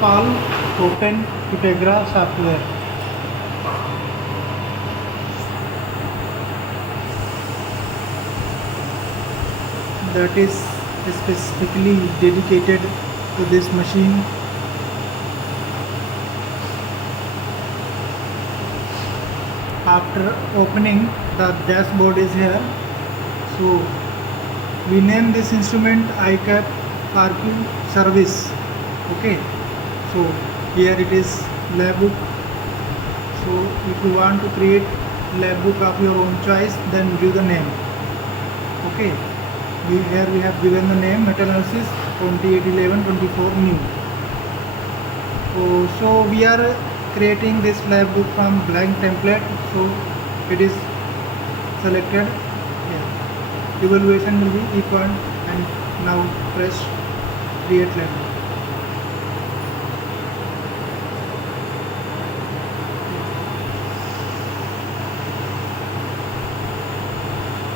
PAL Open Integra software. That is specifically dedicated to this machine. After opening, the dashboard is here. So we name this instrument iCap RQ service. Okay, so here it is lab book. So if you want to create lab book of your own choice, then give the name. Okay, here we have given the name meta-analysis 2811-24 new. So we are creating this lab book from blank template. So it is selected. Evaluation will be equal, and now press create lab book.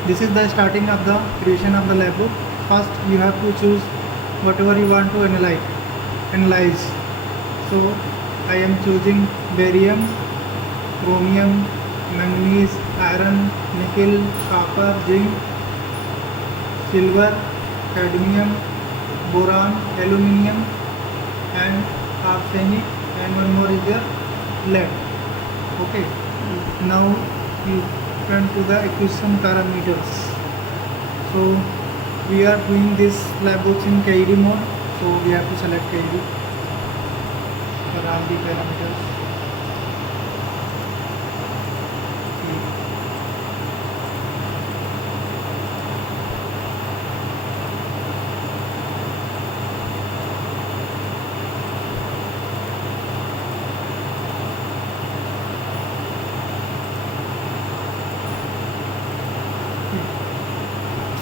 This is the starting of the creation of the lab book. First you have to choose whatever you want to analyze. So I am choosing barium, chromium, manganese, iron, nickel, copper, zinc, silver, cadmium, boron, aluminium, and arsenic, and one more is there, lead. Okay, now you turn to the acquisition parameters. So we are doing this lab books in KED mode, so we have to select KED for all the parameters.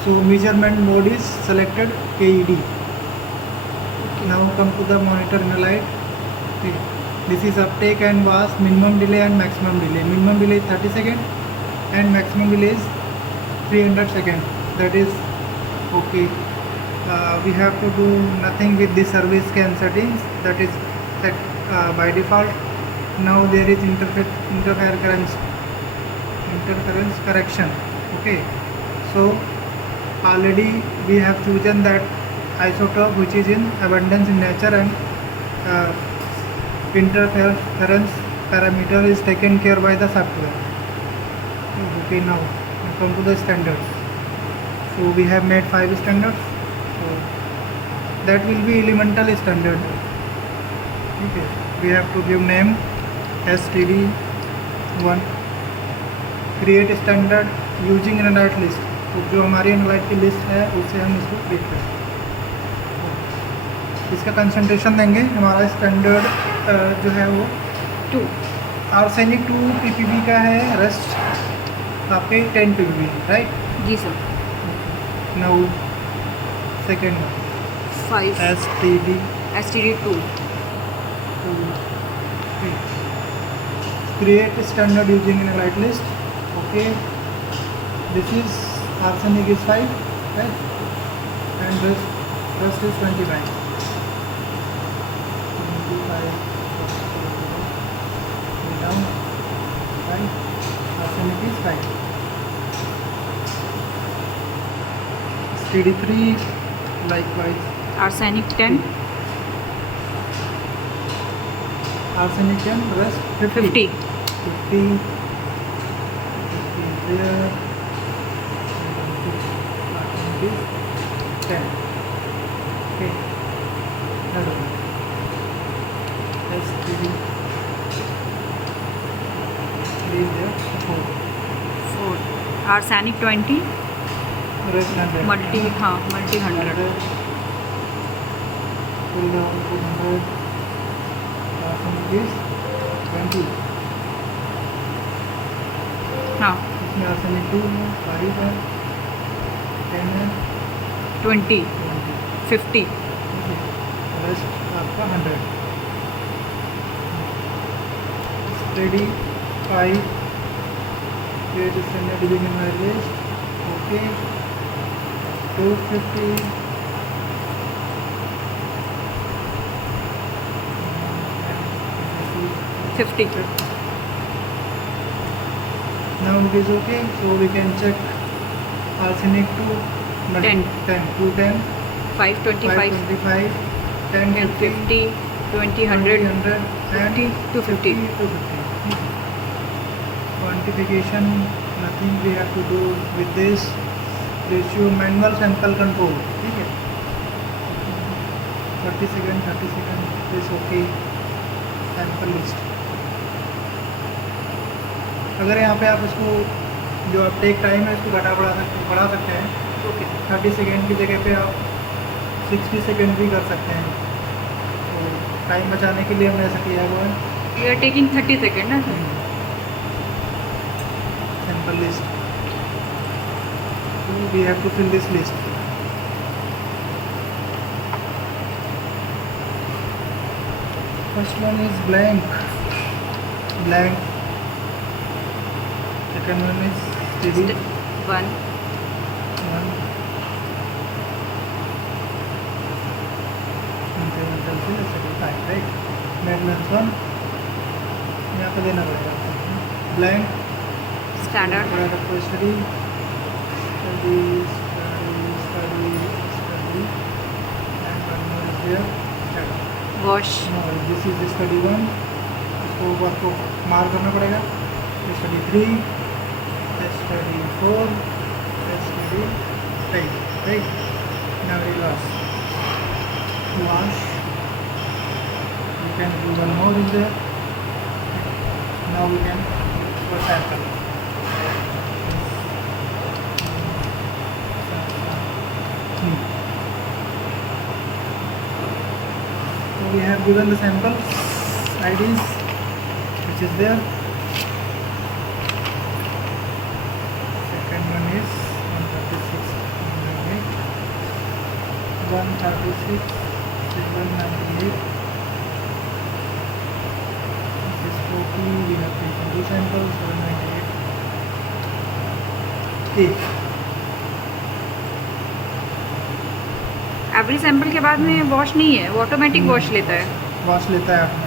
So measurement mode is selected KED. Okay, now come to the monitor in the light. Okay. This is uptake and wash, minimum delay and maximum delay. Minimum delay is 30 seconds and maximum delay is 300 seconds. That is okay. We have to do nothing with the service scan settings. That is set by default. Now there is interference correction. Okay. So already we have chosen that isotope which is in abundance in nature, and interference parameter is taken care by the software. Okay, now come to the standards. So we have made 5 standards. So that will be elemental standard. Okay, we have to give name STD1, create standard using analyte list. तो जो हमारी analyte की list है उससे हम इसको create करें. इसका कंसंट्रेशन देंगे. हमारा स्टैंडर्ड जो है वो 2 आर्सेनिक 2 ppb का है. रस्ट आपके 10 ppb, राइट? जी sir. Now second 5 STD2. Create standard using analyte list. Okay, this is arsenic is 5, right? And rust is 25. 25 down, right? Arsenic is 5. STD3 likewise. Arsenic 10. Arsenic 10, rust 50. 50 there. 10. Okay. Another one. STD 3 there. 4. Arsenic 20. Rest 100. Multi 100. Pull down to 100. Arsenic is 20. हाँ. इसमें arsenic 2 है, 5 है, 10 है, 20. 50. Rest आपका 100. Study 5 create standard using my list. Okay, 250 50. Now it is okay, so we can check arsenic to 10. 10, 525, 525, 10, 50, 20, 100, 50, 250. 250. Quantification, nothing we have to do with this. Ratio manual sample control. ठीक है. 30 seconds is okay. Sample list. अगर यहाँ पे आप इसको जो आप take time है इसको बढ़ा सकते हैं. Okay. 30 सेकेंड की जगह पे आप 60 सेकेंड भी कर सकते हैं. तो टाइम बचाने के लिए हमने ऐसा किया हुआ है. We are taking 30 seconds, ना sir? Sample list. So we have to fill this list. First one is blank. Second one is steady. 1, 1. Incremental fill is 75, right? Maintenance one. यहाँ पे देना पड़ेगा. Blank. standard, Product को study. And one more is there. wash, No, this is the study one. इसको work को मार करना पड़ेगा. Study 3, study 4, study 5. Right? Now we wash. You can do one more is there. Now we can go sample. So we have given the sample IDs which is there. Second one is 136, 136, 798. This is 40. We have taken two samples, 798. Okay. Every sample के बाद में wash नहीं है, वो automatic wash लेता है. Wash लेता है आपने.